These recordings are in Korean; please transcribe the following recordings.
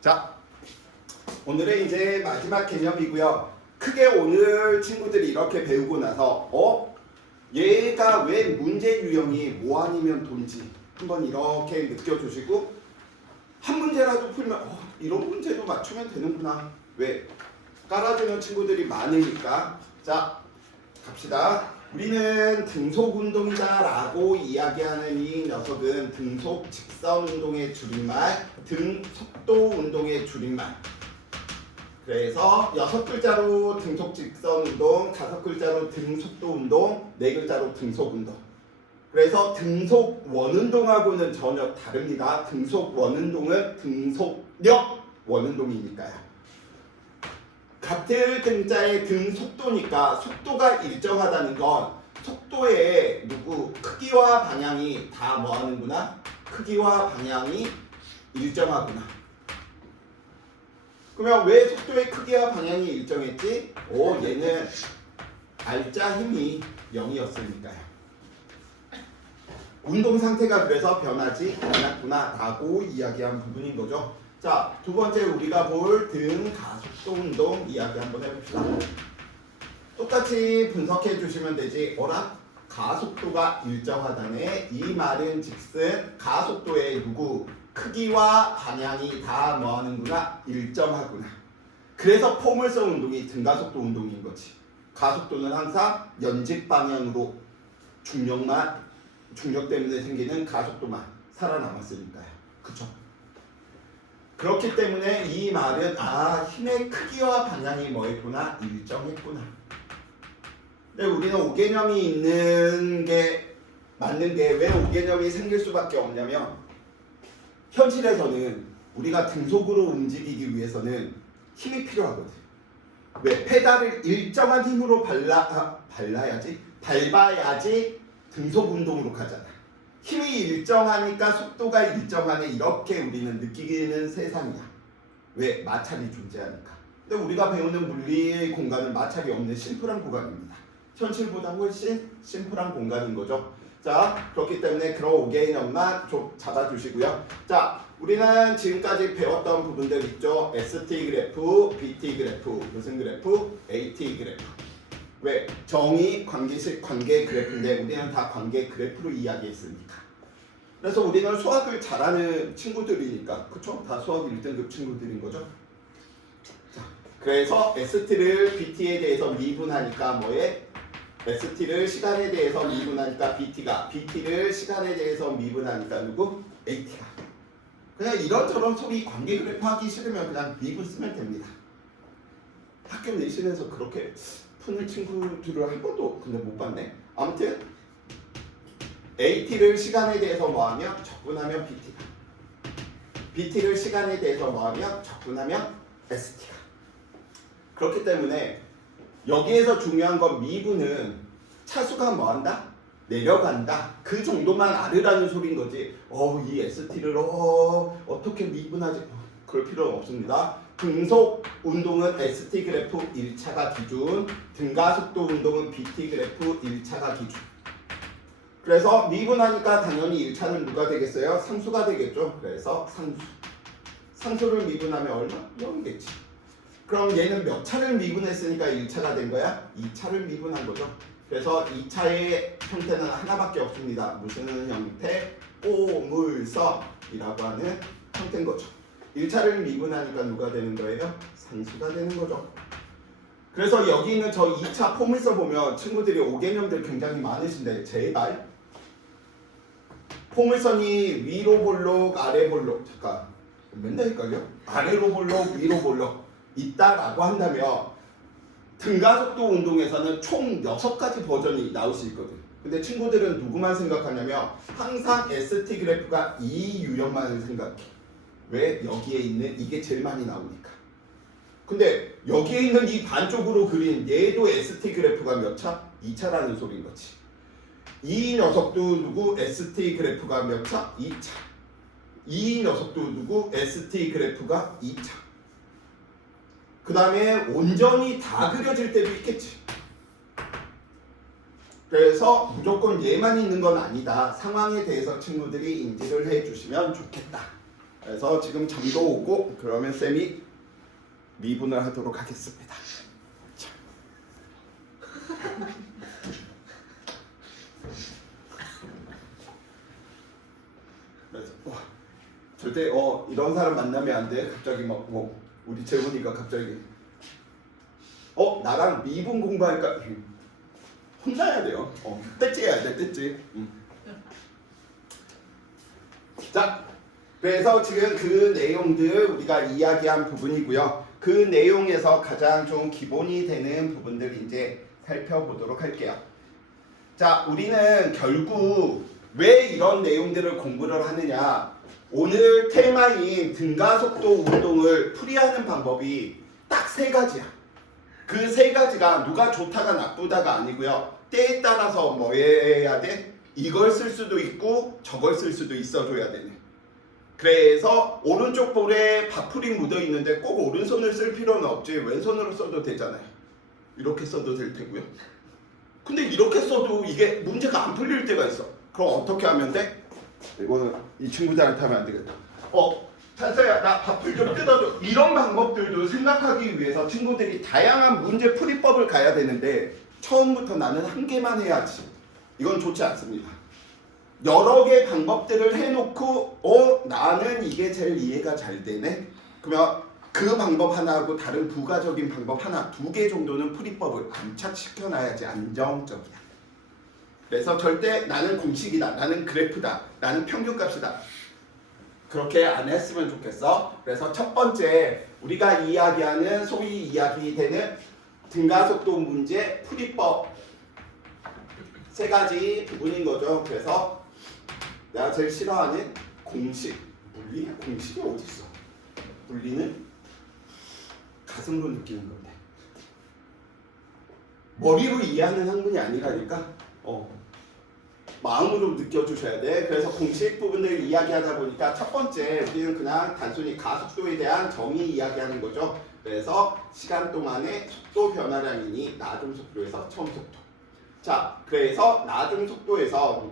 자, 오늘은 이제 마지막 개념이고요. 크게 오늘 친구들이 이렇게 배우고 나서 얘가 왜 문제 유형이 뭐 아니면 돈지 한번 이렇게 느껴주시고 한 문제라도 풀면 이런 문제도 맞추면 되는구나. 왜? 깔아주는 친구들이 많으니까. 자, 갑시다. 우리는 등속운동이다 라고 이야기하는 이 녀석은 등속 직선운동의 줄임말, 등속도운동의 줄임말. 그래서 6글자로 등속 직선운동, 5글자로 등속도운동, 4글자로 등속운동. 그래서 등속 원운동하고는 전혀 다릅니다. 등속 원운동은 등속력 원운동이니까요. 같은 등자의 등속도니까 속도가 일정하다는 건 속도의 크기와 방향이 다 뭐하는구나? 크기와 방향이 일정하구나. 그러면 왜 속도의 크기와 방향이 일정했지? 얘는 알짜 힘이 0이었으니까요. 운동 상태가 그래서 변하지 않았구나 라고 이야기한 부분인 거죠. 자, 두 번째 우리가 볼 등 가속도 운동 이야기 한번 해봅시다. 똑같이 분석해 주시면 되지. 가속도가 일정하다네. 이 말은 즉슨 가속도의 크기와 방향이 다 뭐하는구나? 일정하구나. 그래서 포물선 운동이 등가속도 운동인 거지. 가속도는 항상 연직 방향으로 중력 때문에 생기는 가속도만 살아남았으니까요. 그쵸? 그렇기 때문에 이 말은 힘의 크기와 방향이 뭐했구나? 일정했구나. 근데 우리는 5개념이 있는 게 맞는 게 왜 5개념이 생길 수밖에 없냐면 현실에서는 우리가 등속으로 움직이기 위해서는 힘이 필요하거든. 왜? 페달을 일정한 힘으로 밟아야지 등속 운동으로 가잖아. 힘이 일정하니까 속도가 일정하네. 이렇게 우리는 느끼는 세상이야. 왜? 마찰이 존재하니까. 근데 우리가 배우는 물리의 공간은 마찰이 없는 심플한 공간입니다. 현실보다 훨씬 심플한 공간인 거죠. 자, 그렇기 때문에 그런 5개념만 좀 잡아주시고요. 자, 우리는 지금까지 배웠던 부분들 있죠. ST 그래프, BT 그래프, 무슨 그래프? AT 그래프. 왜? 정의, 관계식, 관계 그래프인데 우리는 다 관계 그래프로 이야기했으니까. 그래서 우리는 수학을 잘하는 친구들이니까, 그쵸? 다 수학 1등급 친구들인 거죠. 자, 그래서 ST를 BT에 대해서 미분하니까 뭐에? ST를 시간에 대해서 미분하니까 BT가, BT를 시간에 대해서 미분하니까 AT가. 그냥 이런저런 소리 관계 그래프 하기 싫으면 그냥 미분 쓰면 됩니다. 학교 내신에서 그렇게 푸는 친구들을 한 번도 근데 못 봤네. 아무튼 AT를 시간에 대해서 뭐하면 적분하면 BT가, BT를 시간에 대해서 뭐하면 적분하면 ST가. 그렇기 때문에 여기에서 중요한 건 미분은 차수가 뭐한다? 내려간다. 그 정도만 알으라는 소린 거지. 이 ST를 어떻게 미분하지? 그럴 필요는 없습니다. 등속 운동은 ST 그래프 1차가 기준, 등가속도 운동은 BT 그래프 1차가 기준. 그래서 미분하니까 당연히 1차는 누가 되겠어요? 상수가 되겠죠. 그래서 상수를 미분하면 얼마? 0이겠지. 그럼 얘는 몇 차를 미분했으니까 1차가 된 거야? 2차를 미분한 거죠. 그래서 2차의 형태는 하나밖에 없습니다. 무슨 형태? 포물선이라고 하는 형태인 거죠. 1차를 미분하니까 누가 되는 거예요? 상수가 되는 거죠. 그래서 여기 있는 저 2차 포물선 보면 친구들이 5개념들 굉장히 많으신데 제발 포물선이 위로 볼록 아래 볼록 잠깐 맨날 헷갈려? 아래로 볼록 위로 볼록 있다라고 한다면 등가속도 운동에서는 총 6가지 버전이 나올 수 있거든. 근데 친구들은 누구만 생각하냐면 항상 ST 그래프가 이 유형만 생각해. 왜? 여기에 있는 이게 제일 많이 나오니까. 근데 여기에 있는 이 반쪽으로 그린 얘도 ST 그래프가 몇 차? 2차라는 소리인 거지. 이 녀석도 ST 그래프가 몇 차? 2차. 이 녀석도 ST 그래프가 2차. 그 다음에 온전히 다 그려질 때도 있겠지. 그래서 무조건 얘만 있는 건 아니다. 상황에 대해서 친구들이 인지를 해주시면 좋겠다. 그래서 지금 잠도 오고 그러면 쌤이 미분을 하도록 하겠습니다. 자. 그래서 절대 이런 사람 만나면 안 돼. 갑자기 막 우리 재훈이가 갑자기 나랑 미분 공부하니까 혼나야 돼요. 떼찌해야 돼, 떼찌. 자, 그래서 지금 그 내용들 우리가 이야기한 부분이고요. 그 내용에서 가장 좀 기본이 되는 부분들 이제 살펴보도록 할게요. 자, 우리는 결국 왜 이런 내용들을 공부를 하느냐? 오늘 테마인 등가속도 운동을 풀이하는 방법이 딱 세 가지야. 그 세 가지가 누가 좋다가 나쁘다가 아니고요. 때에 따라서 뭐 해야 돼? 이걸 쓸 수도 있고 저걸 쓸 수도 있어줘야 되네. 그래서 오른쪽 볼에 밥풀이 묻어 있는데 꼭 오른손을 쓸 필요는 없지. 왼손으로 써도 되잖아요. 이렇게 써도 될 테고요. 근데 이렇게 써도 이게 문제가 안 풀릴 때가 있어. 그럼 어떻게 하면 돼? 이거는 이 친구들한테 하면 안 되겠다. 찬서야, 나 밥풀 좀 뜯어줘. 이런 방법들도 생각하기 위해서 친구들이 다양한 문제 풀이법을 가야 되는데 처음부터 나는 한 개만 해야지. 이건 좋지 않습니다. 여러 개 방법들을 해놓고 나는 이게 제일 이해가 잘 되네. 그러면 그 방법 하나하고 다른 부가적인 방법 하나, 두 개 정도는 풀이법을 안착시켜놔야지 안정적이야. 그래서 절대 나는 공식이다, 나는 그래프다, 나는 평균값이다. 그렇게 안 했으면 좋겠어. 그래서 첫 번째 우리가 이야기하는 소위 이야기되는 등가속도 문제 풀이법 세 가지 부분인 거죠. 그래서 내가 제일 싫어하는 공식. 물리야? 공식이 어디 있어? 물리는 가슴으로 느끼는 건데 머리로 이해하는 학문이 아니라니까. 마음으로 느껴주셔야 돼. 그래서 공식 부분을 이야기하다 보니까 첫 번째 우리는 그냥 단순히 가속도에 대한 정의 이야기하는 거죠. 그래서 시간 동안의 속도 변화량이니 나중 속도에서 처음 속도. 자, 그래서 나중 속도에서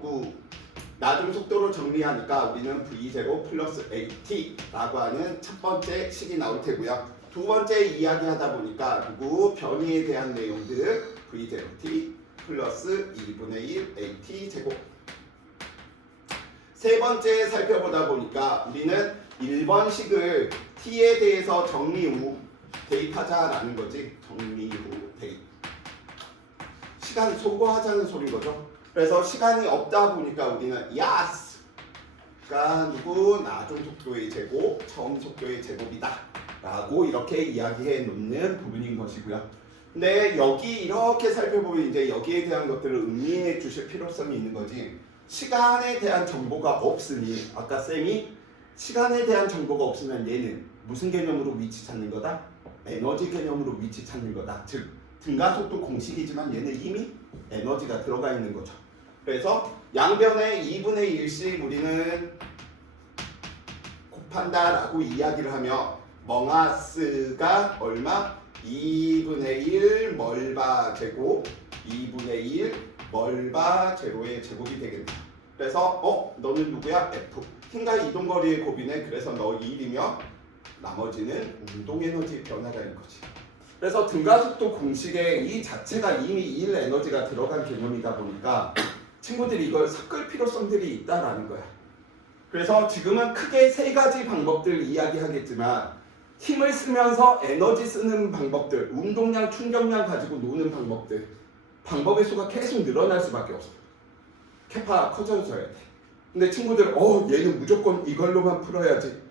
나중 속도로 정리하니까 우리는 V0 플러스 AT라고 하는 첫 번째 식이 나올 테고요. 두 번째 이야기하다 보니까 변이에 대한 내용들 V0T 플러스 2분의 1 AT 제곱. 세 번째 살펴보다 보니까 우리는 1번식을 T에 대해서 정리 후 대입하자라는 거지. 정리 후 대입. 시간 소거하자는 소린 거죠. 그래서 시간이 없다 보니까 우리는 야스가 나중 속도의 제곱, 처음 속도의 제곱이다 라고 이렇게 이야기해 놓는 부분인 것이고요. 근데 여기 이렇게 살펴보면 이제 여기에 대한 것들을 음미해 주실 필요성이 있는 거지. 시간에 대한 정보가 없으니 아까 쌤이 시간에 대한 정보가 없으면 얘는 무슨 개념으로 위치 찾는 거다? 에너지 개념으로 위치 찾는 거다. 즉 등가속도 공식이지만 얘는 이미 에너지가 들어가 있는 거죠. 그래서 양변에 2분의 1씩 우리는 곱한다라고 이야기를 하며 멍하스가 얼마? 2분의 1 멀바 제곱 2분의 1 멀바 제로의 제곱이 되겠다. 그래서 너는 누구야? F. 힘과 이동거리의 곱이네. 그래서 너 1이며 나머지는 운동에너지 변화라는 거지. 그래서 등가속도 공식에 이 자체가 이미 1 에너지가 들어간 개념이다 보니까 친구들이 이걸 섞을 필요성들이 있다라는 거야. 그래서 지금은 크게 세 가지 방법들 이야기하겠지만 힘을 쓰면서 에너지 쓰는 방법들, 운동량, 충격량 가지고 노는 방법들, 방법의 수가 계속 늘어날 수밖에 없어. 캐파 커져져야 돼. 근데 친구들 얘는 무조건 이걸로만 풀어야지.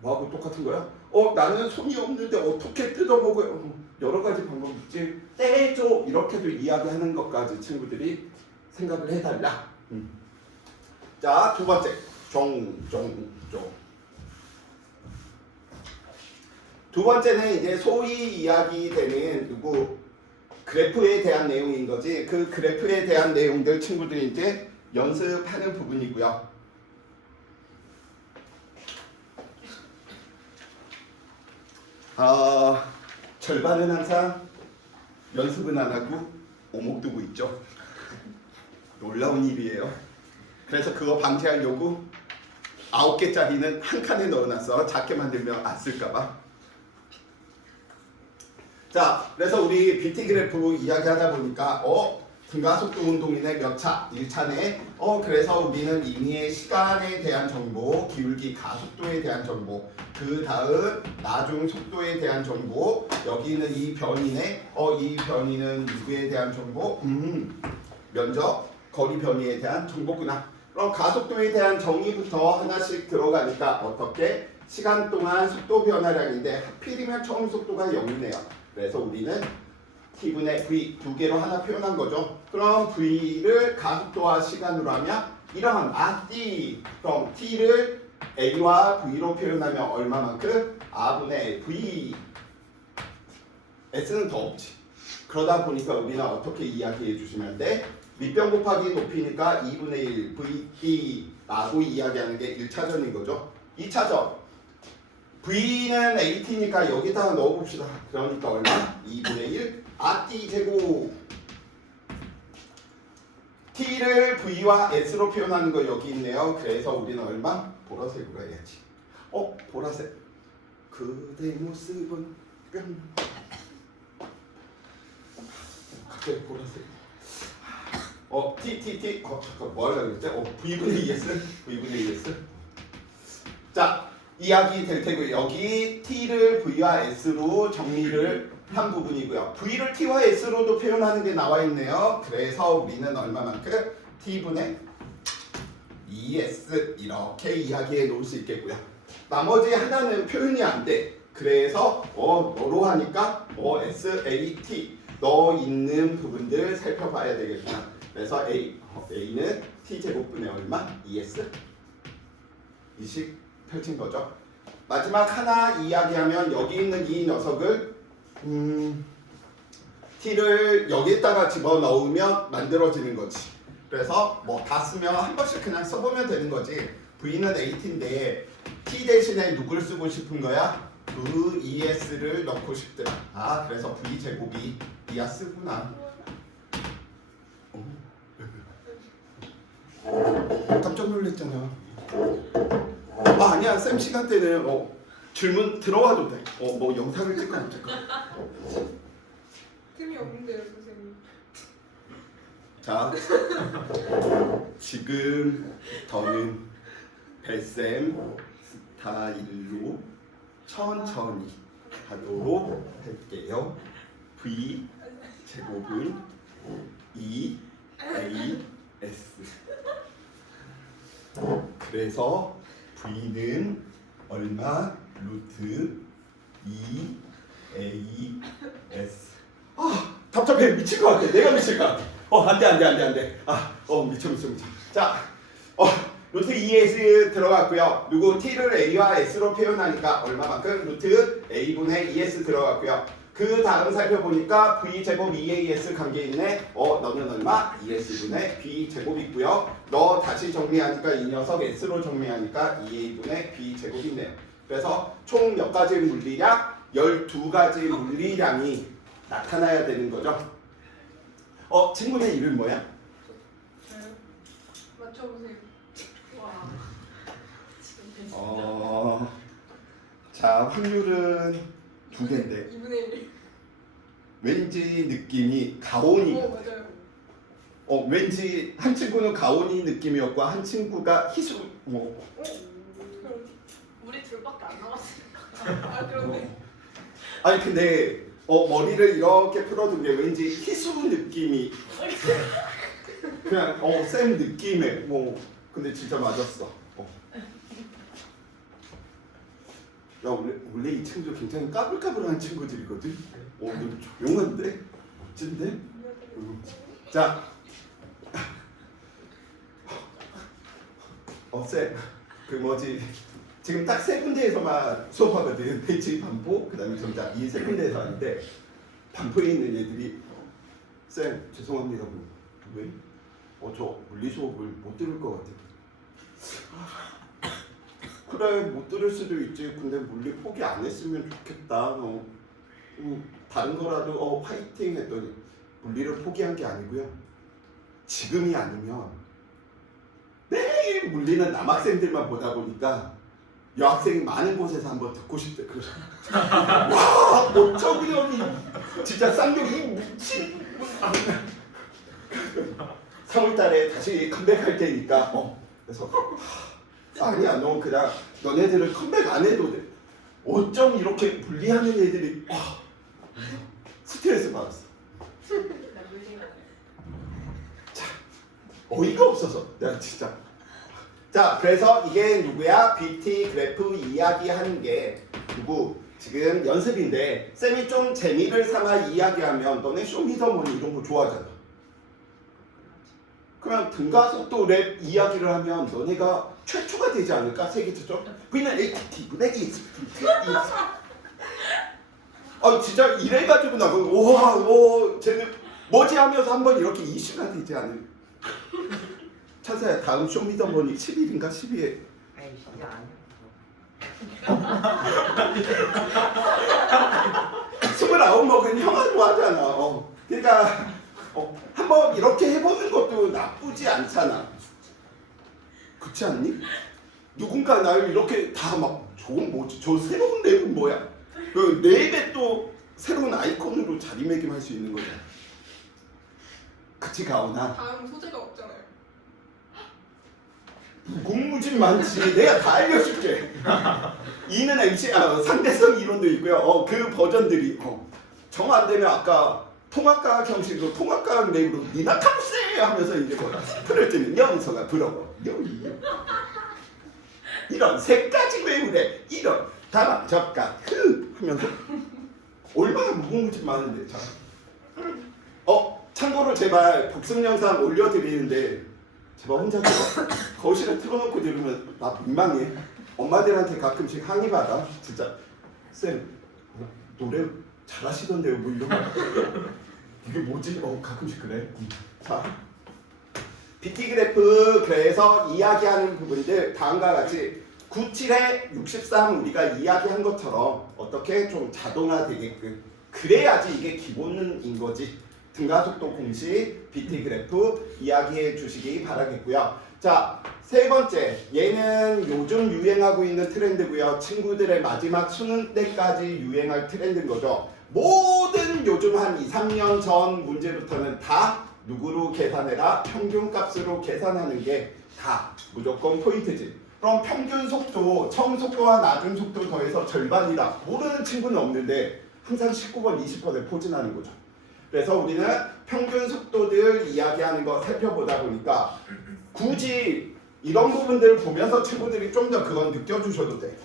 뭐하고 똑같은 거야? 나는 손이 없는데 어떻게 뜯어보고 여러 가지 방법이 있지. 떼줘 이렇게도 이야기하는 것까지 친구들이 생각을 해달라. 자, 두 번째 종종. 두 번째는 이제 소위 이야기되는 그래프에 대한 내용인 거지. 그 그래프에 대한 내용들 친구들이 이제 연습하는 부분이고요. 절반은 항상 연습은 안 하고 오목 두고 있죠. 놀라운 일이에요. 그래서 그거 방지하려고 9개짜리는 한 칸에 넣어놨어. 작게 만들면 안 쓸까봐. 자, 그래서 우리 BT 그래프 이야기하다 보니까 등가속도 운동이네 몇 차? 1차네. 그래서 우리는 임의의 시간에 대한 정보, 기울기 가속도에 대한 정보, 그 다음 나중 속도에 대한 정보, 여기는 이 변이네. 이 변이는 누구에 대한 정보? 면적, 거리 변이에 대한 정보구나. 그럼 가속도에 대한 정의부터 하나씩 들어가니까 어떻게? 시간 동안 속도 변화량인데 하필이면 처음 속도가 0이네요. 그래서 우리는 t분의 v 두 개로 하나 표현한 거죠. 그럼 v를 가속도와 시간으로 하면 이런 t. 그럼 t를 a와 v로 표현하면 얼마만큼? r분의 v. s는 더 없지. 그러다 보니까 우리는 어떻게 이야기해 주시면 돼? 밑변 곱하기 높이니까 2분의 1 vt라고 이야기하는 게 1차전인 거죠. 2차전 v는 at니까 여기다가 넣어봅시다. 그러니까 얼마? 2분의 1 rt 제곱. t를 v와 s로 표현하는 거 여기 있네요. 그래서 우리는 얼마? 보라색으로 해야지. 보라색. 그대 모습은 뿅. 갑자기 보라색. 잠깐 뭐 하려고 했지? v분의 2s? v분의 2s? 자, 이야기 될 테고요. 여기 t를 v와 s로 정리를 한 부분이고요. v를 t와 s로도 표현하는 게 나와 있네요. 그래서 우리는 얼마만큼? t분의 2s 이렇게 이야기해 놓을 수 있겠고요. 나머지 하나는 표현이 안 돼. 그래서 너로 하니까 sat 넣어 있는 부분들 살펴봐야 되겠구나. 그래서 a는 t제곱분의 얼마? 2s 이식 펼친 거죠. 마지막 하나 이야기하면 여기 있는 이 녀석을 t를 여기에다가 집어넣으면 만들어지는 거지. 그래서 뭐 다 쓰면 한 번씩 그냥 써보면 되는 거지. v는 at인데 t 대신에 누굴 쓰고 싶은 거야? 그 es를 넣고 싶더라. 그래서 v 제곱이 이야 쓰구나. 깜짝 놀랐잖아. 아니야. 쌤 시간 때는 질문 들어와도 돼. 뭐 영상을 찍고 어쩔까. 틈이 없는데요, 선생님. 자, 지금부터는 벨쌤 스타일로 천천히 하도록 할게요. v 제곱은 2as. 그래서 v는 얼마? 루트 2as. 답답해. 미칠 것 같아. 내가 미칠 것 같아. 안돼. 미쳐. 자, 루트 2s 들어갔고요. 누구 t를 a와 s로 표현하니까 얼마만큼? 루트 a분의 2s 들어갔고요. 그 다음 살펴보니까 v 제곱 2as 관계 있네. 너는 얼마? 2s분의 b 제곱 있고요. 너 다시 정리하니까 이 녀석 s로 정리하니까 2a분의 b 제곱 있네요. 그래서 총 몇 가지 물리량? 12가지 물리량이 나타나야 되는 거죠. 친구네 이름 뭐야? 저요? 맞춰보세요. 와. 자, 확률은 2개인데 2분의 1. 왠지 느낌이 가온이. 맞아요. 왠지 한 친구는 가온이 느낌이었고 한 친구가 희수. 그럼. 우리 둘밖에 안 남았으니까. 그런데. 아니 근데 머리를 이렇게 풀어둔 게 왠지 희수 느낌이. 그냥 쌤 느낌에 근데 진짜 맞았어. 야, 원래 이 친구들 굉장히 까불까불한 친구들이거든. 너 조용한데? 멋진데? 자, 쌤, 지금 딱 세 군데에서만 수업하거든. 배치, 반포, 그다음에 정작 이 세 군데에서 하는데 반포에 있는 애들이 쌤, 죄송합니다. 왜? 저 물리 수업을 못 들을 것 같아. 그래, 못 들을 수도 있지. 근데 물리 포기 안 했으면 좋겠다. 다른 거라도 파이팅 했더니 물리를 포기한 게 아니고요. 지금이 아니면 매일 물리는 남학생들만 보다 보니까 여학생이 많은 곳에서 한번 듣고 싶대. 그래서 와 어쩌고 형이 진짜 쌍욕이 미친. 3월달에 다시 컴백할 테니까 그래서 아니야 너 그냥 너네들은 컴백 안 해도 돼. 어쩜 이렇게 불리하는 애들이 스트레스 받았어. 자 어이가 없어서 내가 진짜. 자 그래서 이게 누구야? BT 그래프 이야기하는 게 누구? 지금 연습인데 쌤이 좀 재미를 삼아 이야기하면 너네 쇼미더머니 이런 거 좋아하잖아. 그냥 등가속도 랩 이야기를 하면 너네가 최초가 되지 않을까? 세계 최초? V는 ATT, V는 ATT. 진짜 이래가지고 나 와, 쟤는 뭐지 하면서 한번 이렇게 이슈가 되지 않을. 찬사야 다음 쇼미더머니 10일인가 12일. 아이 진짜 아니야. 29 먹은 형아 좋아하잖아. 그러니까 한번 이렇게 해보는 것도 나쁘지 않잖아. 그렇지 않니? 누군가 날 이렇게 다 막 저건 뭐지? 저 새로운 랩은 뭐야? 그 랩에 또 새로운 아이콘으로 자리매김할 수 있는 거잖아. 그치 가오나? 다음 소재가 없잖아요. 무궁무진 많지. 내가 다 알려줄게. 이는 MC 상대성 이론도 있고요. 그 버전들이 정 안 되면 아까 통합과학 형식으로 통합과학 랩으로 니나카무세 하면서 이제 그럴 때는 영서가 불어고 이런 세 가지 외우래. 이런 다마 적가 흑 하면서 얼마나 무궁무진 많은데. 자, 참고로 제발 복습 영상 올려드리는데 제발 혼자 거실에 틀어놓고 들으면 나 민망해. 엄마들한테 가끔씩 항의받아. 진짜 쌤 노래 잘하시던데요 뭐 이런 거. 이게 뭐지? 가끔씩 그래. 자 BT 그래프 그래서 이야기하는 부분들 다음과 같이 97에 63 우리가 이야기한 것처럼 어떻게 좀 자동화되게끔 그래야지 이게 기본인 거지. 등가속도 공식, BT 그래프 이야기해 주시기 바라겠고요. 자, 세 번째, 얘는 요즘 유행하고 있는 트렌드고요. 친구들의 마지막 수능 때까지 유행할 트렌드인 거죠. 모든 요즘 한 2, 3년 전 문제부터는 다 누구로 계산해라? 평균값으로 계산하는 게 다 무조건 포인트지. 그럼 평균 속도, 처음 속도와 나중 속도 더해서 절반이다. 모르는 친구는 없는데 항상 19번, 20번에 포진하는 거죠. 그래서 우리는 평균 속도들 이야기하는 거 살펴보다 보니까 굳이 이런 부분들 보면서 친구들이 좀 더 그건 느껴주셔도 돼요.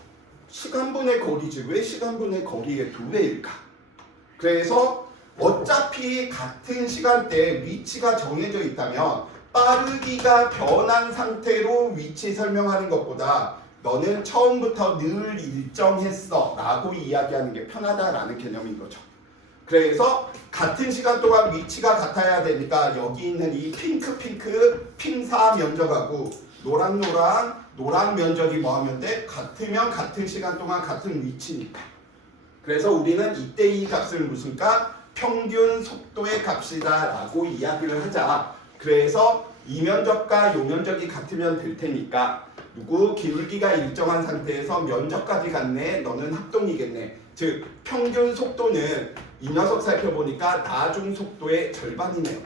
시간분의 거리지 왜 시간분의 거리의 2배일까? 그래서 어차피 같은 시간대에 위치가 정해져 있다면 빠르기가 변한 상태로 위치 설명하는 것보다 너는 처음부터 늘 일정했어 라고 이야기하는 게 편하다라는 개념인 거죠. 그래서 같은 시간 동안 위치가 같아야 되니까 여기 있는 이 핑크 핑사 면적하고 노랑 면적이 뭐 하면 돼? 같으면 같은 시간 동안 같은 위치니까. 그래서 우리는 이때 이 값을 무슨 값? 평균 속도의 값이다 라고 이야기를 하자. 그래서 이 면적과 요 면적이 같으면 될 테니까 누구 기울기가 일정한 상태에서 면적까지 같네. 너는 합동이겠네. 즉 평균 속도는 이 녀석 살펴보니까 나중 속도의 절반이네요.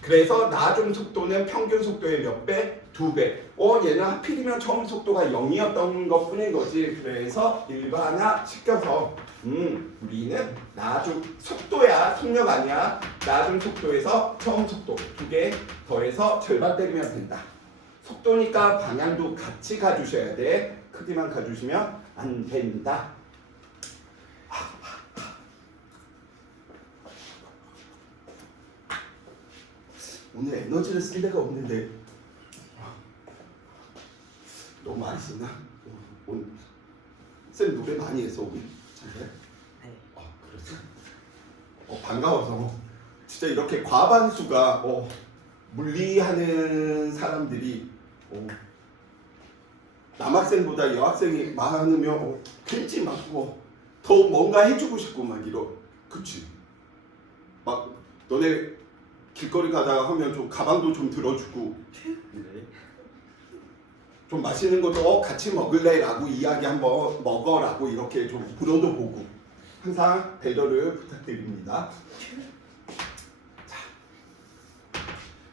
그래서 나중 속도는 평균 속도의 몇 배? 2배. 얘는 하필이면 처음 속도가 0이었던 것 뿐인 거지. 그래서 일반화 시켜서 우리는 나중 속도야, 속력 아니야. 나중 속도에서 처음 속도 2개 더해서 절반 때리면 된다. 속도니까 방향도 같이 가주셔야 돼. 크기만 가주시면 안 된다. 오늘 에너지를 쓸 데가 없는데 너무 많이 쓰나? 오늘 쌤 노래 많이 했어 오늘? 네? 그랬어? 반가워서 진짜 이렇게 과반수가 물리하는 사람들이 남학생보다 여학생이 많으면 괜히 막 더 뭔가 해주고 싶고 막 이런. 그치? 막 너네 길거리 가다가 하면 좀 가방도 좀 들어주고. 네. 좀 맛있는 것도 같이 먹을래라고 이야기 한번 먹어라고 이렇게 좀 불어도 보고 항상 배려를 부탁드립니다. 자,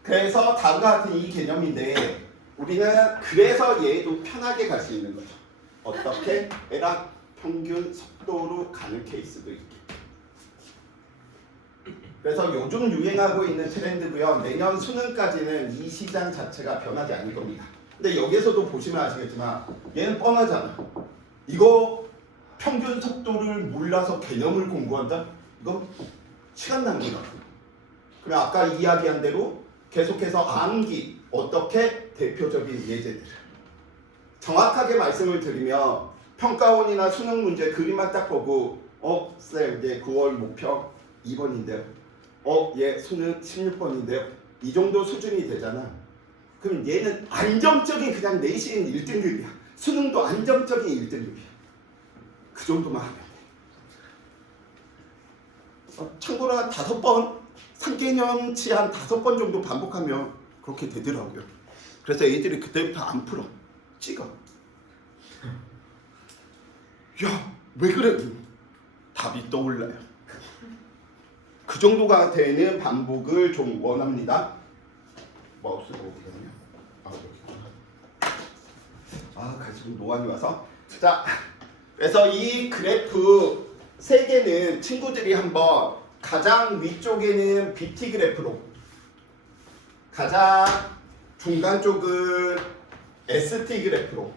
그래서 다음과 같은 이 개념인데 우리는 그래서 얘도 편하게 갈 수 있는 거죠. 어떻게? 에락 평균 속도로 가는 케이스도 있겠죠. 그래서 요즘 유행하고 있는 트렌드고요. 내년 수능까지는 이 시장 자체가 변하지 않을 겁니다. 근데 여기서도 보시면 아시겠지만 얘는 뻔하잖아. 이거 평균 속도를 몰라서 개념을 공부한다? 이거 시간 낭비다. 그래 아까 이야기한 대로 계속해서 암기 어떻게 대표적인 예제들 정확하게 말씀을 드리면 평가원이나 수능 문제 그림만 딱 보고 쌤 이제 9월 목표 2번인데요. 얘 수능 16번인데요. 이 정도 수준이 되잖아. 그럼 얘는 안정적인 그냥 내신 1등급이야. 수능도 안정적인 1등급이야. 그 정도만 하면 돼. 참고로 한 5번, 3개년치 한 5번 정도 반복하면 그렇게 되더라고요. 그래서 애들이 그때부터 안 풀어. 찍어. 야, 왜 그래? 답이 떠올라요. 그 정도가 되는 반복을 좀 원합니다. 마우스가 어디 갔냐? 지금 노안이 와서. 자, 그래서 이 그래프 3개는 친구들이 한번 가장 위쪽에는 BT 그래프로, 가장 중간 쪽은 ST 그래프로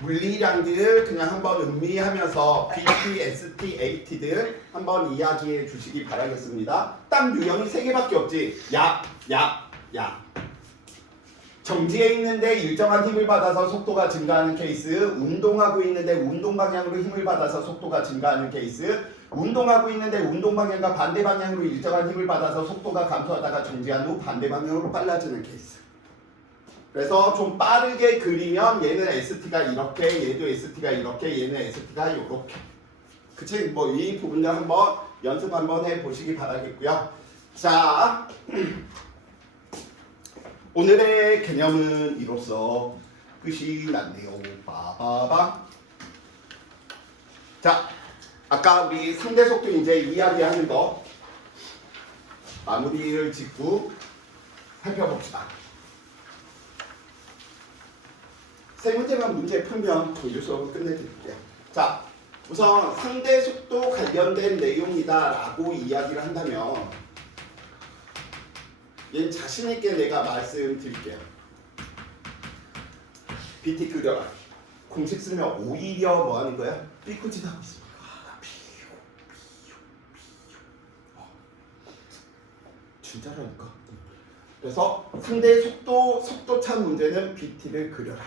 물리량들 그냥 한번 음미하면서 BT, ST, AT들 한번 이야기해 주시기 바라겠습니다. 딱 유형이 3개밖에 없지. 야. 정지해 있는데 일정한 힘을 받아서 속도가 증가하는 케이스, 운동하고 있는데 운동 방향으로 힘을 받아서 속도가 증가하는 케이스, 운동하고 있는데 운동 방향과 반대 방향으로 일정한 힘을 받아서 속도가 감소하다가 정지한 후 반대 방향으로 빨라지는 케이스. 그래서 좀 빠르게 그리면 얘는 ST가 이렇게, 얘도 ST가 이렇게, 얘는 ST가 이렇게. 그치? 뭐 이 부분들 한번 연습 한번 해보시기 바라겠고요. 자, 오늘의 개념은 이로써 끝이 났네요. 빠바바. 자, 아까 우리 상대 속도 이제 이야기하는 거 마무리를 짓고 살펴봅시다. 세 문제만 문제 풀면 이 수업을 끝내드릴게요. 자, 우선 상대 속도 관련된 내용이다라고 이야기를 한다면 얘는 자신 있게 내가 말씀드릴게요. BT 그려라. 공식 쓰면 오히려 뭐 하는 거야? 삐꾸짓 하고 있습니다. 진짜라니까. 그래서 상대 속도차 문제는 BT를 그려라.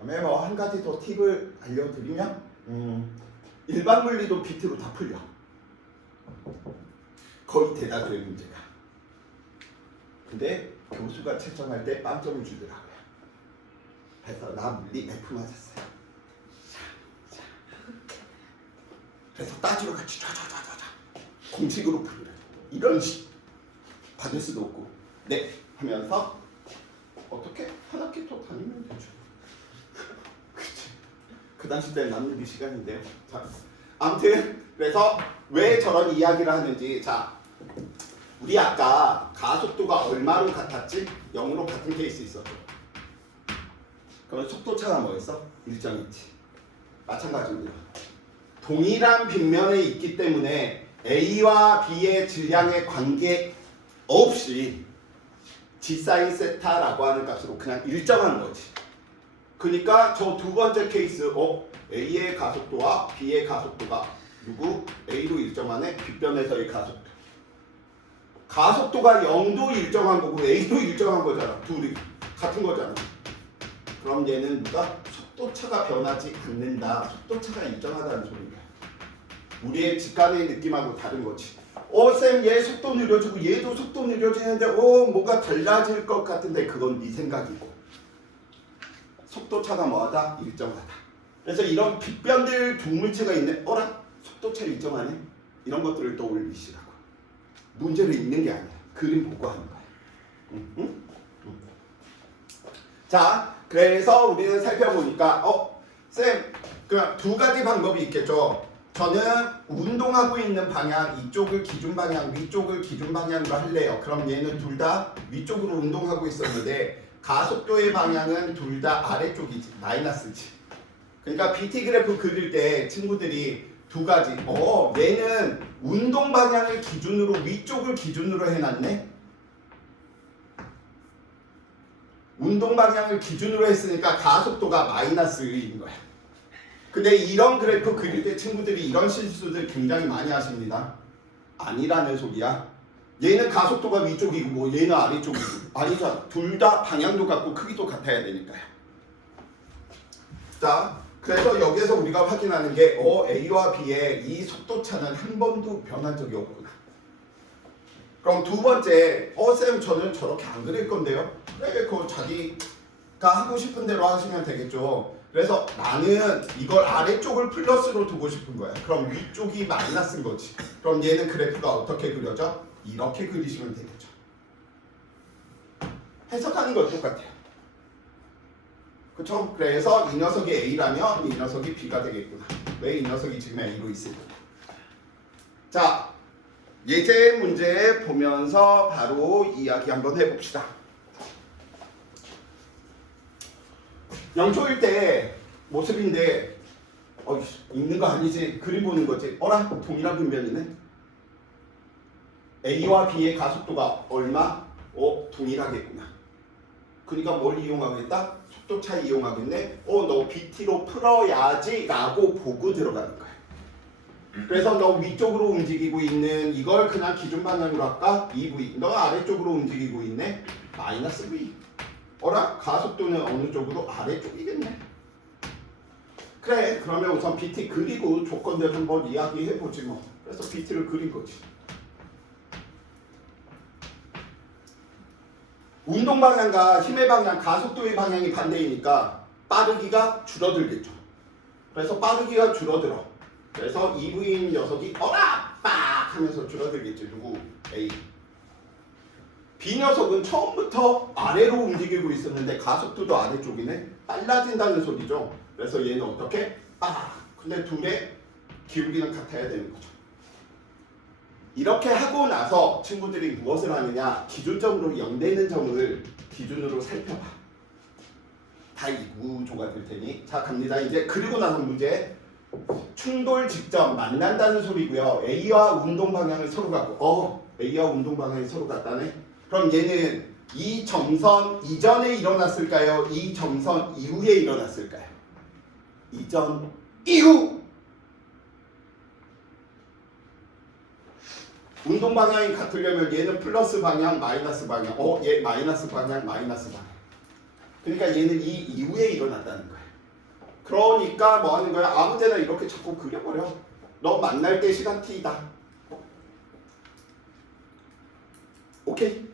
그다음에 뭐 한 가지 더 팁을 알려드리면 일반 물리도 BT로 다 풀려. 거의 대다수의 문제가. 근데 교수가 채점할 때 빵점을 주더라고요. 그래서 나 물리 F 맞았어요. 그래서 따지러 같이 자자자자자 공식으로 풀으라. 이런 식 받을 수도 없고 네 하면서 어떻게 한 학기 더 다니면 되죠. 그치. 그 당시 때 남는 시간인데요. 자, 아무튼 그래서 왜 저런 이야기를 하는지. 자, 우리 아까 가속도가 얼마로 같았지? 0으로 같은 케이스 있었죠. 그러면 속도차가 뭐였어? 일정이지. 마찬가지입니다. 동일한 빗면에 있기 때문에 A와 B의 질량의 관계 없이 G 사인 세타라고 하는 값으로 그냥 일정한 거지. 그러니까 저 두 번째 케이스 A의 가속도와 B의 가속도가 누구? A로 일정하네? 빗변에서의 가속도. 가속도가 0도 일정한 거고 A도 일정한 거잖아. 둘이 같은 거잖아. 그럼 얘는 누가? 속도차가 변하지 않는다. 속도차가 일정하다는 소리야. 우리의 직관의 느낌하고 다른 거지. 쌤 얘 속도 느려지고 얘도 속도 느려지는데 뭐가 달라질 것 같은데 그건 네 생각이고. 속도차가 뭐하다? 일정하다. 그래서 이런 빗변들 동물체가 있네. 어라? 속도차 일정하네? 이런 것들을 떠올리시라고. 문제를 읽는 게 아니야. 그림 보고 하는 거야. 응? 자, 그래서 우리는 살펴보니까 쌤, 그냥 두 가지 방법이 있겠죠. 저는 운동하고 있는 방향 이쪽을 기준 방향, 위쪽을 기준 방향으로 할래요. 그럼 얘는 둘 다 위쪽으로 운동하고 있었는데 가속도의 방향은 둘 다 아래쪽이지, 마이너스지. 그러니까 BT 그래프 그릴 때 친구들이 두 가지, 얘는 운동 방향을 기준으로 위쪽을 기준으로 해놨네. 운동 방향을 기준으로 했으니까 가속도가 마이너스인 거야. 근데 이런 그래프 그릴 때 친구들이 이런 실수들 굉장히 많이 하십니다. 아니라는 소리야. 얘는 가속도가 위쪽이고 뭐 얘는 아래쪽이고. 아니죠. 둘 다 방향도 같고 크기도 같아야 되니까요. 자, 그래서 여기에서 우리가 확인하는 게 A와 B의 이 속도 차는 한 번도 변한 적이 없구나. 그럼 두 번째, 쌤 저는 저렇게 안 그릴 건데요. 네, 그거 자기가 하고 싶은 대로 하시면 되겠죠. 그래서 나는 이걸 아래쪽을 플러스로 두고 싶은 거야. 그럼 위쪽이 마이너스인 거지. 그럼 얘는 그래프가 어떻게 그려져? 이렇게 그리시면 되겠죠. 해석하는 건 똑같아요. 그쵸? 그래서 이 녀석이 A라면 이 녀석이 B가 되겠구나. 왜 이 녀석이 지금 A로 있을까? 자, 예제 문제 보면서 바로 이야기 한번 해봅시다. 영초일 때 모습인데 읽는 거 아니지? 그림 보는 거지? 어라? 동일한 분면이네? A와 B의 가속도가 얼마? 동일하겠구나. 그러니까 뭘 이용하겠다? 속도 차이 이용하겠네? 너 BT로 풀어야지 라고 보고 들어가는 거야. 그래서 너 위쪽으로 움직이고 있는 이걸 그냥 기준 방향으로 할까? 2V. 너 아래쪽으로 움직이고 있네? 마이너스 V. 어라? 가속도는 어느 쪽으로? 아래쪽이겠네. 그래, 그러면 우선 BT 그리고 조건들 한번 이야기해보지 뭐. 그래서 BT를 그린 거지. 운동 방향과 힘의 방향, 가속도의 방향이 반대이니까 빠르기가 줄어들겠죠. 그래서 빠르기가 줄어들어. 그래서 EV인 녀석이 어라! 빡! 하면서 줄어들겠지. 누구? A. B 녀석은 처음부터 아래로 움직이고 있었는데 가속도도 아래쪽이네. 빨라진다는 소리죠. 그래서 얘는 어떻게? 빡! 근데 둘의 기울기는 같아야 되는 거죠. 이렇게 하고 나서 친구들이 무엇을 하느냐? 기준점으로 연대는 점을 기준으로 살펴봐. 다 이 구조가 될 테니. 자, 갑니다. 이제 그리고 나서 문제. 충돌 직전 만난다는 소리고요. A와 운동 방향을 서로 갖고 A와 운동 방향이 서로 같다네. 그럼 얘는 이 점선 이전에 일어났을까요? 이 점선 이후에 일어났을까요? 이전 이후. 운동 방향이 같으려면 얘는 플러스 방향, 마이너스 방향. 얘 마이너스 방향, 마이너스 방향. 그러니까 얘는 이 이후에 일어났다는 거야. 그러니까 뭐 하는 거야? 아무 데나 이렇게 자꾸 그려버려. 너 만날 때 시간 T다. 오케이?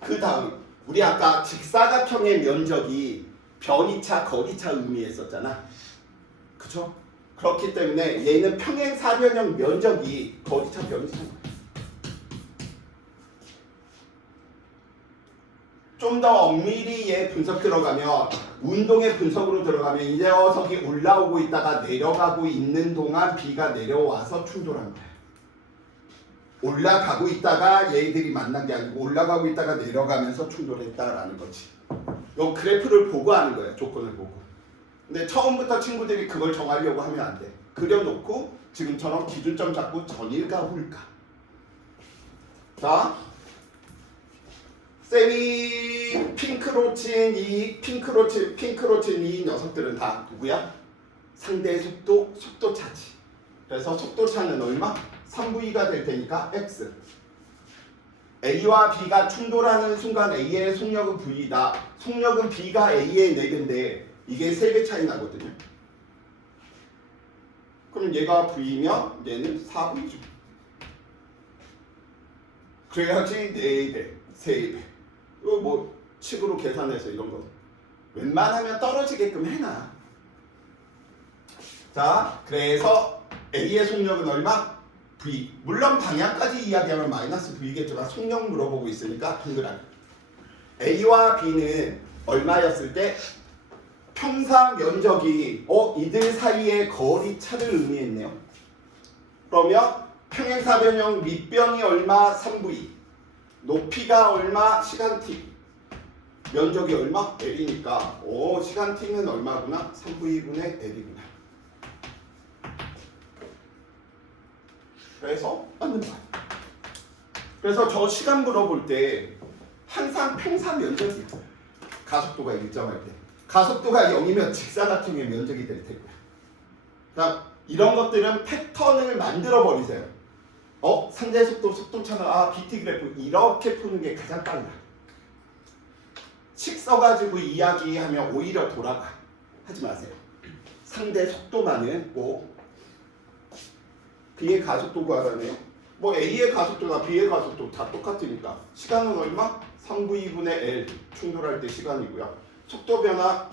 그 다음 우리 아까 직사각형의 면적이 변이차, 거리차 의미했었잖아. 그쵸? 그렇기 때문에 얘는 평행 사변형 면적이 거리차, 변이차인 거야. 좀 더 엄밀히 얘 분석 들어가면 운동의 분석으로 들어가면 이 녀석이 올라오고 있다가 내려가고 있는 동안 B가 내려와서 충돌한 거야. 올라가고 있다가 얘들이 만난 게 아니고 올라가고 있다가 내려가면서 충돌했다라는 거지. 요 그래프를 보고 하는 거야. 조건을 보고. 근데 처음부터 친구들이 그걸 정하려고 하면 안 돼. 그려놓고 지금처럼 기준점 잡고 전일까 후일까. 자, 쌤이 핑크로 친 이 녀석들은 다 누구야? 상대 속도 차지. 그래서 속도 차는 얼마? 3V가 될 테니까 X. A와 B가 충돌하는 순간 A의 속력은 V다. 속력은 B가 A의 4배인데 이게 3배 차이 나거든요. 그럼 얘가 V면 얘는 4V죠. 그래야지 4배, 3배. 이거 뭐 칩으로 계산해서 이런 거 웬만하면 떨어지게끔 해놔. 자, 그래서 A의 속력은 얼마? V. 물론 방향까지 이야기하면 마이너스 V겠지만 속력 물어보고 있으니까 동그라미. A와 B는 얼마였을 때 평사 면적이 이들 사이의 거리 차를 의미했네요. 그러면 평행사변형 밑변이 얼마? 3v. 높이가 얼마? 시간 t. 면적이 얼마? L이니까 시간 t는 얼마구나? 3v분의 L이구나. 그래서 맞는 말. 그래서 저 시간 물어볼 때 항상 평사 면적이 가속도가 일정할 때 가속도가 0이면 직사각형의 면적이 될 테고요. 그다음 이런 것들은 패턴을 만들어 버리세요. 상대 속도, 속도차는 BT 그래프 이렇게 푸는 게 가장 빨라. 식 써가지고 이야기하면 오히려 돌아가. 하지 마세요. 상대 속도만은 꼭 B의 가속도 구하라네요. 뭐 A의 가속도나 B의 가속도 다 똑같으니까 시간은 얼마? 3V분의 L 충돌할 때 시간이고요. 속도 변화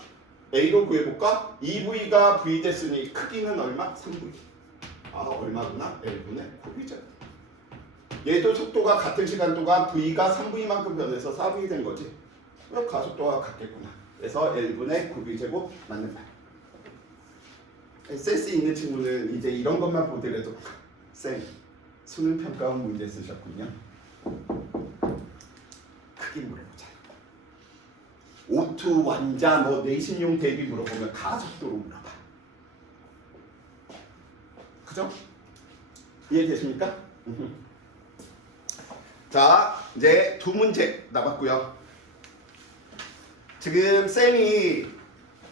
A로 구해볼까? 2V가 V 됐으니 크기는 얼마? 3V. 얼마구나? L분의 9V죠. 얘도 속도가 같은 시간 동안 V가 3V만큼 변해서 4V 된 거지. 가속도가 같겠구나. 그래서 L분의 9V제곱 맞는 말. 센스 있는 친구는 이제 이런 것만 보더라도 쌤, 수능 평가원 문제 쓰셨군요. 크게 물어보자. 오투, 완자, 내신용 대비 물어보면 가속도로 물어봐. 그죠? 이해되십니까? 자, 이제 두 문제 남았고요. 지금 쌤이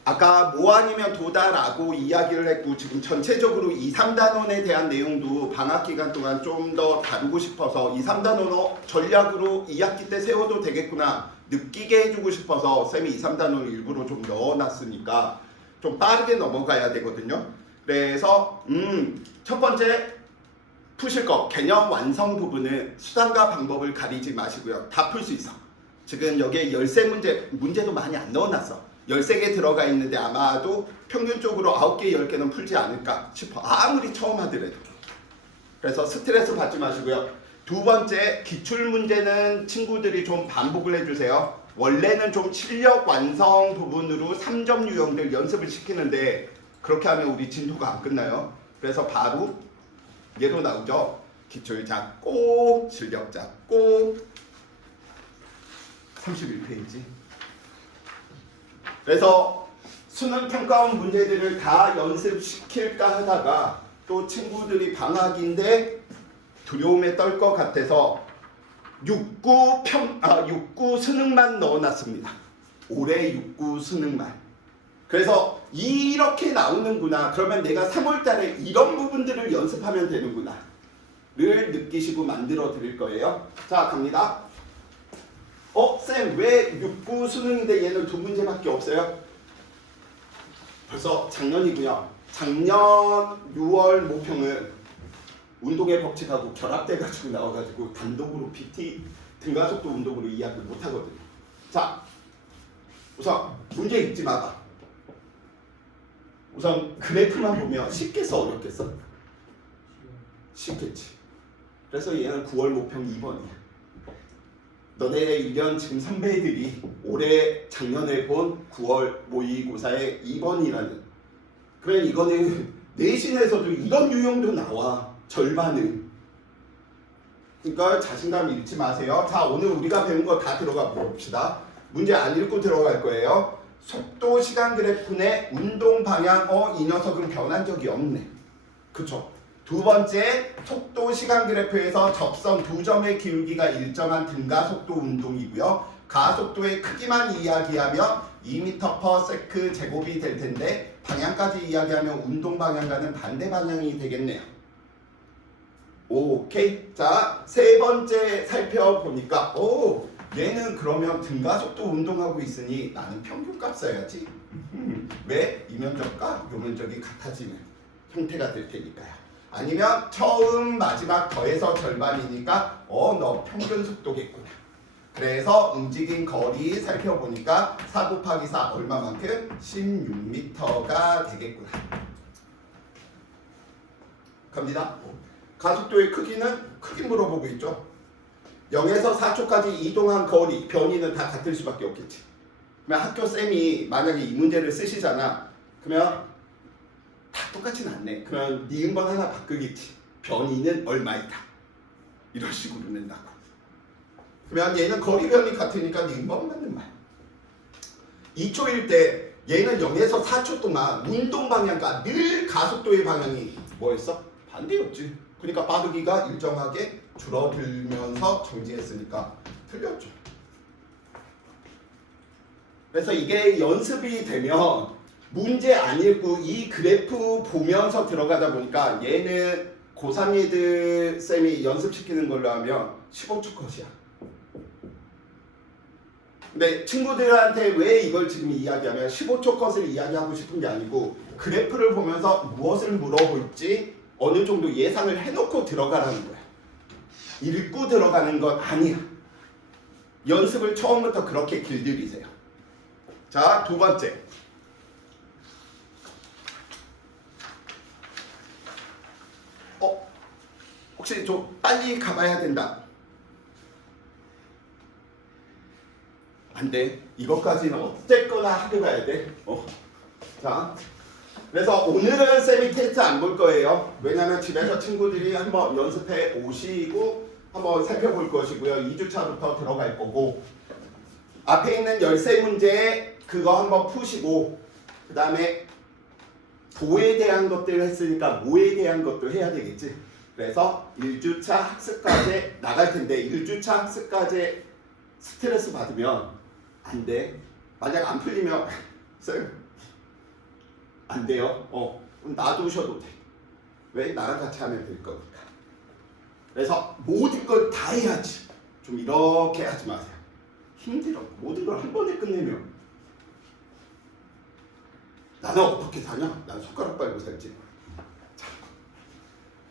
아까 뭐 아니면 도다라고 이야기를 했고 지금 전체적으로 2, 3단원에 대한 내용도 방학 기간 동안 좀 더 다루고 싶어서 2, 3단원어 전략으로 2학기 때 세워도 되겠구나 느끼게 해주고 싶어서 쌤이 2, 3단원을 일부러 좀 넣어놨으니까 좀 빠르게 넘어가야 되거든요. 그래서 첫 번째 푸실 거 개념 완성 부분은 수단과 방법을 가리지 마시고요. 다 풀 수 있어. 지금 여기에 13문제, 문제도 많이 안 넣어놨어. 13개 들어가 있는데 아마도 평균적으로 9개, 10개는 풀지 않을까 싶어. 아무리 처음 하더라도. 그래서 스트레스 받지 마시고요. 두 번째, 기출문제는 친구들이 좀 반복을 해주세요. 원래는 좀 실력 완성 부분으로 3점 유형들 연습을 시키는데 그렇게 하면 우리 진도가 안 끝나요. 그래서 바로 얘로 나오죠. 기출 잡고, 실력 잡고 31페이지. 그래서 수능 평가원 문제들을 다 연습시킬까 하다가 또 친구들이 방학인데 두려움에 떨 것 같아서 6구 수능만 넣어놨습니다. 올해 6구 수능만. 그래서 이렇게 나오는구나. 그러면 내가 3월달에 이런 부분들을 연습하면 되는구나. 를 느끼시고 만들어 드릴 거예요. 자, 갑니다. 쌤, 왜 6구 수능인데 얘는 두 문제밖에 없어요? 벌써 작년이고요. 작년 6월 모평은 운동의 법칙하고 결합돼가지고 나와가지고 단독으로 PT 등가속도 운동으로 이해하지 못하거든요. 자, 우선 문제 읽지 마봐. 우선 그래프만 보면 쉽겠어 어렵겠어? 쉽겠지. 그래서 얘는 9월 모평 2번이야. 너네 1년 지금 선배들이 올해 작년에 본 9월 모의고사의 2번이라는. 그래 이거는 내신에서도 이런 유형도 나와. 절반은. 그러니까 자신감 잃지 마세요. 자, 오늘 우리가 배운 거 다 들어가 봅시다. 문제 안 읽고 들어갈 거예요. 속도 시간 그래프 내 운동 방향 이 녀석은 변한 적이 없네. 그쵸? 두 번째, 속도 시간 그래프에서 접선 두 점의 기울기가 일정한 등가속도 운동이고요. 가속도의 크기만 이야기하면 2m/s 제곱이 될 텐데 방향까지 이야기하면 운동 방향과는 반대 방향이 되겠네요. 오케이. 자, 세 번째 살펴보니까 얘는 그러면 등가속도 운동하고 있으니 나는 평균값 써야지. 왜? 이 면적과 요 면적이 같아지는 형태가 될 테니까요. 아니면 처음 마지막 더해서 절반이니까 너 평균 속도겠구나. 그래서 움직인 거리 살펴보니까 4 곱하기 4 얼마만큼? 16m가 되겠구나. 갑니다. 가속도의 크기는 크기 물어보고 있죠. 0에서 4초까지 이동한 거리, 변이는 다 같을 수밖에 없겠지. 그러면 학교 쌤이 만약에 이 문제를 쓰시잖아. 그러면 다 똑같진 않네. 그러면 니은번 하나 바꾸겠지. 변이는 얼마이다. 이런 식으로 낸다고. 그러면 얘는 거리 변이 같으니까 니은번 맞는 말. 2초일 때 얘는 0에서 4초 동안 운동 방향과 늘 가속도의 방향이 뭐였어? 반대였지. 그러니까 빠르기가 일정하게 줄어들면서 정지했으니까 틀렸죠. 그래서 이게 연습이 되면 문제 안 읽고 이 그래프 보면서 들어가다 보니까 얘는 고3 애들 쌤이 연습시키는 걸로 하면 15초 컷이야. 근데 친구들한테 왜 이걸 지금 이야기하면 15초 컷을 이야기하고 싶은 게 아니고 그래프를 보면서 무엇을 물어볼지 어느 정도 예상을 해놓고 들어가라는 거야. 읽고 들어가는 건 아니야. 연습을 처음부터 그렇게 길들이세요. 자, 두 번째. 혹시 좀 빨리 가봐야 된다. 안 돼. 이것까지는 어쨌거나 하고 가야 돼. 자, 그래서 오늘은 쌤이 테스트 안 볼 거예요. 왜냐면 집에서 친구들이 한번 연습해 오시고 한번 살펴볼 것이고요. 2주차부터 들어갈 거고 앞에 있는 13문제 그거 한번 푸시고 그 다음에 도에 대한 것들 했으니까 모에 대한 것도 해야 되겠지. 그래서 1주차 학습과제 나갈 텐데 1주차 학습과제 스트레스 받으면 안 돼. 만약 안 풀리면 쌤 안 돼요. 그럼 놔두셔도 돼. 왜? 나랑 같이 하면 될 거니까. 그래서 모든 걸 다 해야지. 좀 이렇게 하지 마세요. 힘들어. 모든 걸 한 번에 끝내면 나는 어떻게 사냐? 난 손가락 빨고 살지.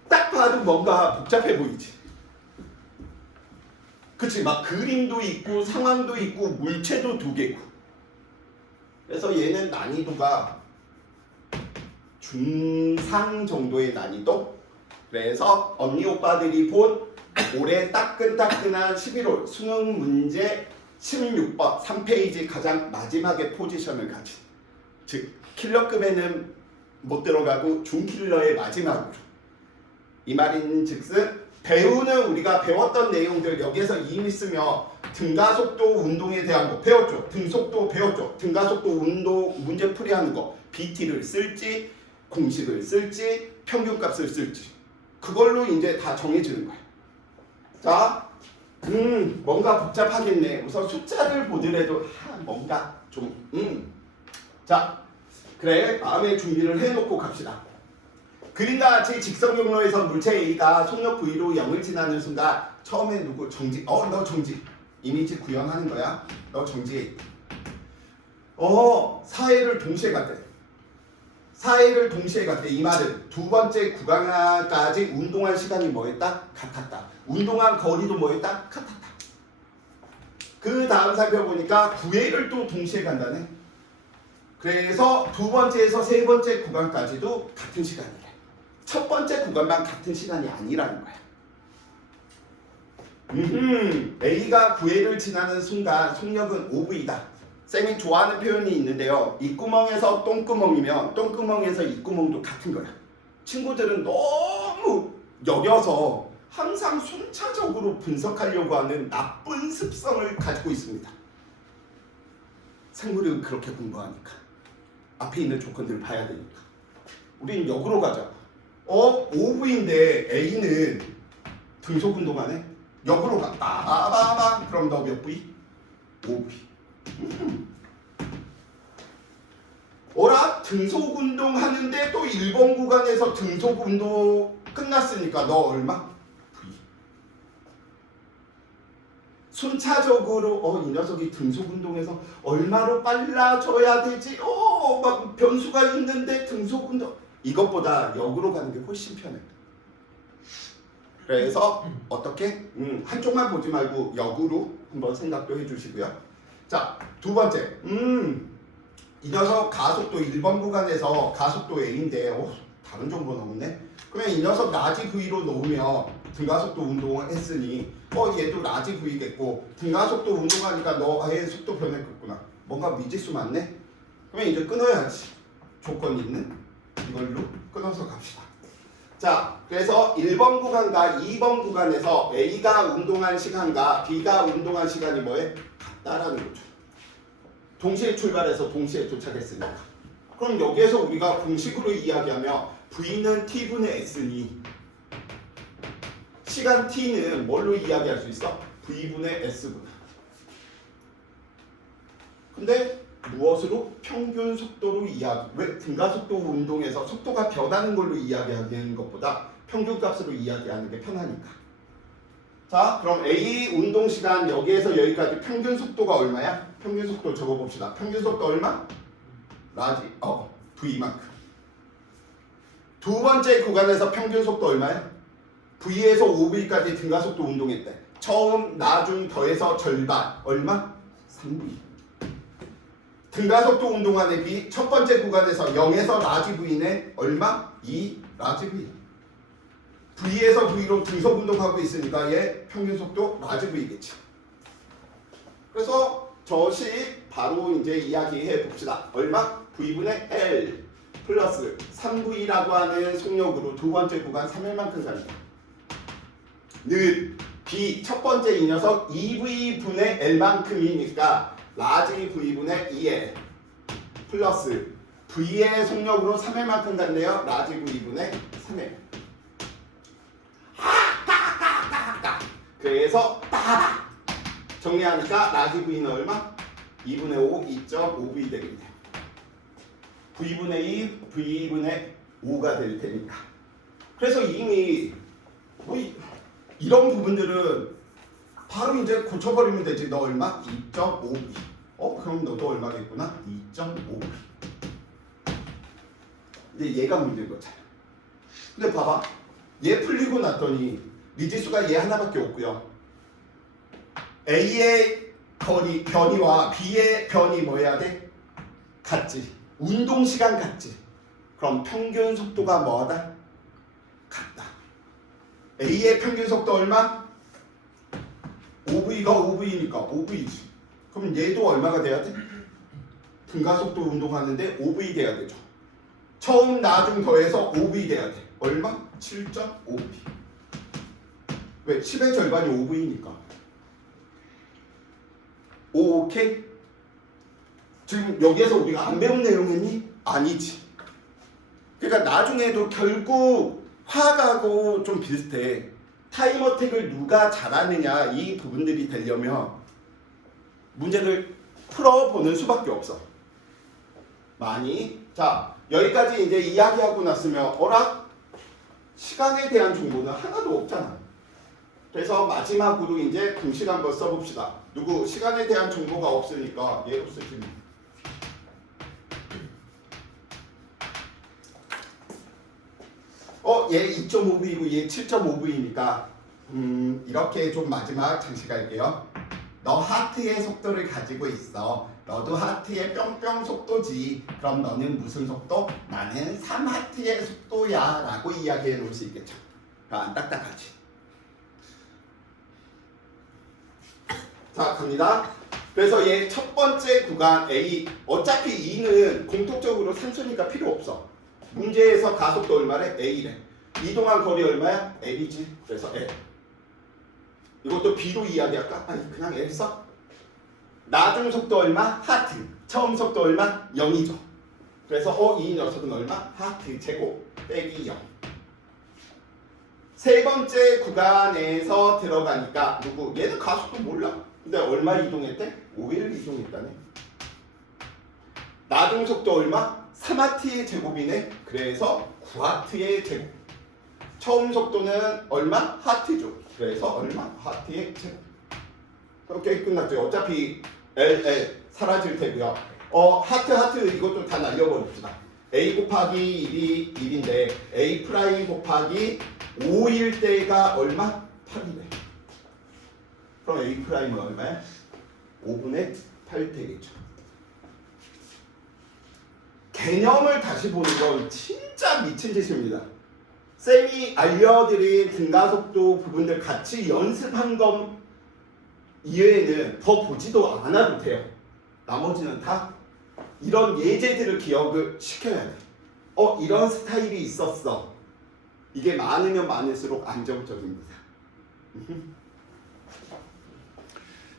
딱 봐도 뭔가 복잡해 보이지. 그치? 막 그림도 있고 상황도 있고 물체도 두 개고. 그래서 얘는 난이도가 중상 정도의 난이도. 그래서 언니 오빠들이 본 올해 따끈따끈한 11월 수능 문제 16번 3페이지 가장 마지막에 포지션을 가진, 즉 킬러급에는 못 들어가고 중킬러의 마지막으로, 이 말인즉슨 배우는 우리가 배웠던 내용들 여기에서 이미 쓰며 등가속도 운동에 대한 거 배웠죠. 등속도 배웠죠. 등가속도 운동 문제 풀이하는 거 BT를 쓸지 공식을 쓸지 평균값을 쓸지 그걸로 이제 다 정해지는 거야. 자, 뭔가 복잡하겠네. 우선 숫자를 보더라도 뭔가 좀 자, 그래 마음의 준비를 해놓고 갑시다. 그림과 같이 직선 경로에서 물체 A가 속력 V로 0을 지나는 순간 처음에 누구 정지? 너 정지. 이미지 구현하는 거야. 너 정지해. 사회를 동시에 갔대. 사회를 동시에 갔대. 이 말은 두 번째 구간까지 운동한 시간이 뭐였다? 같았다. 운동한 거리도 뭐였다? 같았다. 그 다음 살펴보니까 9회를 또 동시에 간다네. 그래서 두 번째에서 세 번째 구간까지도 같은 시간이래. 첫 번째 구간만 같은 시간이 아니라는 거야. A가 9회를 지나는 순간 속력은 5V다. 쌤이 좋아하는 표현이 있는데요. 입구멍에서 똥구멍이면 똥구멍에서 입구멍도 같은 거야. 친구들은 너무 여겨서 항상 순차적으로 분석하려고 하는 나쁜 습성을 가지고 있습니다. 생물은 그렇게 공부하니까. 앞에 있는 조건들을 봐야 되니까. 우린 역으로 가자. 5V인데 A는 등속 운동하네? 역으로 가. 빠바바바. 그럼 너 몇 V? 5V. 어라? 등속 운동 하는데 또 1번 구간에서 등속 운동 끝났으니까 너 얼마? V. 순차적으로 이 녀석이 등속 운동에서 얼마로 빨라져야 되지? 막 변수가 있는데 등속 운동 이것보다 역으로 가는 게 훨씬 편해. 그래서 어떻게? 한쪽만 보지 말고 역으로 한번 생각도 해주시고요. 자, 두 번째. 이 녀석 가속도 1번 구간에서 가속도 A인데 다른 정보 나오네. 그러면 이 녀석 라지 V로 놓으면 등가속도 운동을 했으니 얘도 라지 V겠고 등가속도 운동하니까 너 아예 속도 변했겠구나. 뭔가 미지수 맞네? 그러면 이제 끊어야지. 조건 있는 이걸로 끊어서 갑시다. 자, 그래서 1번 구간과 2번 구간에서 A가 운동한 시간과 B가 운동한 시간이 뭐해? 같다라는 거죠. 동시에 출발해서 동시에 도착했으니까. 그럼 여기에서 우리가 공식으로 이야기하면 V는 T분의 S니 시간 T는 뭘로 이야기할 수 있어? V분의 S구나. 근데 무엇으로? 평균 속도로 이야기. 왜? 등가속도 운동에서 속도가 변하는 걸로 이야기하는 것보다 평균 값으로 이야기하는 게 편하니까. 자, 그럼 A 운동 시간 여기에서 여기까지 평균 속도가 얼마야? 평균 속도 적어봅시다. 평균 속도 얼마? 라지. V만큼. 두 번째 구간에서 평균 속도 얼마야? V에서 5V까지 등가속도 운동했대. 처음, 나중, 더해서 절반. 얼마? 3V. 등가속도 운동안의 B 첫 번째 구간에서 0에서 라지 V네 얼마? 2 라지 V. V에서 V로 등속 운동하고 있으니까 얘 평균 속도 라지 V겠지. 그래서 저식 바로 이제 이야기해 봅시다. 얼마? V분의 L 플러스 3V라고 하는 속력으로 두 번째 구간 3L만큼 간다. 는 B 첫 번째 이 녀석 2V분의 L만큼이니까 라지 V분의 2L 플러스 V의 속력으로 3L만큼 간대요. 라지 V분의 3L. 그래서 따닥 정리하니까 라지 V는 얼마? 2분의 5, 2.5V 되겠네. V분의 2, V분의 5가 될 테니까. 그래서 이미 뭐 이런 부분들은 바로 이제 고쳐버리면 되지. 너 얼마? 2.5V. 그럼 너도 얼마겠구나? 2.5V. 근데 얘가 문제인 거잖아. 근데 봐봐. 얘 풀리고 났더니 미지수가 얘 하나밖에 없고요. A의 거리 변이와 B의 변이 뭐 해야 돼? 같지. 운동 시간 같지. 그럼 평균 속도가 뭐하다? 같다. A의 평균 속도 얼마? 5V가 5V니까 5V지. 그럼 얘도 얼마가 돼야 돼? 등가속도 운동하는데 5V 돼야 되죠. 처음 나중 더해서 5V 돼야 돼. 얼마? 7.5V. 왜? 10의 절반이 5V니까. 오케이? 지금 여기에서 우리가 안 배운 내용이니? 아니지. 그러니까 나중에도 결국 화학하고 좀 비슷해. 타임어택을 누가 잘하느냐 이 부분들이 되려면 문제를 풀어보는 수밖에 없어. 많이. 자, 여기까지 이제 이야기하고 났으면 시간에 대한 정보는 하나도 없잖아. 그래서 마지막으로 이제 공식 한번 써봅시다. 누구 시간에 대한 정보가 없으니까 얘로 쓰지. 얘 2.5V이고 얘 7.5V니까 이렇게 좀 마지막 장식할게요. 너 하트의 속도를 가지고 있어. 너도 하트의 뿅뿅 속도지. 그럼 너는 무슨 속도? 나는 3하트의 속도야 라고 이야기해 놓을 수 있겠죠. 안 딱딱하지. 자, 갑니다. 그래서 얘 첫 번째 구간 A 어차피 2는 공통적으로 산수니까 필요 없어. 문제에서 가속도 얼마래? A래. 이동한 거리 얼마야? L이지. 그래서 L. 이것도 B로 이야기할까? 아니 그냥 L 써. 나중 속도 얼마? 하트. 처음 속도 얼마? 0이죠. 그래서 이 녀석은 얼마? 하트 제곱 빼기 0. 세 번째 구간에서 들어가니까 누구? 얘는 가속도 몰라. 근데 얼마 이동했대? 5를 이동했다네. 나중 속도 얼마? 3하트의 제곱이네. 그래서 9하트의 제곱. 처음 속도는 얼마? 하트죠. 그래서 얼마? 하트의 제곱. 이렇게 끝났죠. 어차피 L 사라질 테고요. 하트 이것도 다 날려버립시다. A 곱하기 1이 1인데 A 프라임 곱하기 5일 때가 얼마? 8이네. 그럼 A 프라임은 얼마야? 5분의 8 되겠죠. 개념을 다시 보는 건 진짜 미친 짓입니다. 쌤이 알려드린 등가속도 부분들 같이 연습한 것 이외에는 더 보지도 않아도 돼요. 나머지는 다 이런 예제들을 기억을 시켜야 돼. 이런 스타일이 있었어. 이게 많으면 많을수록 안정적입니다.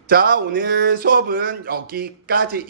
자, 오늘 수업은 여기까지.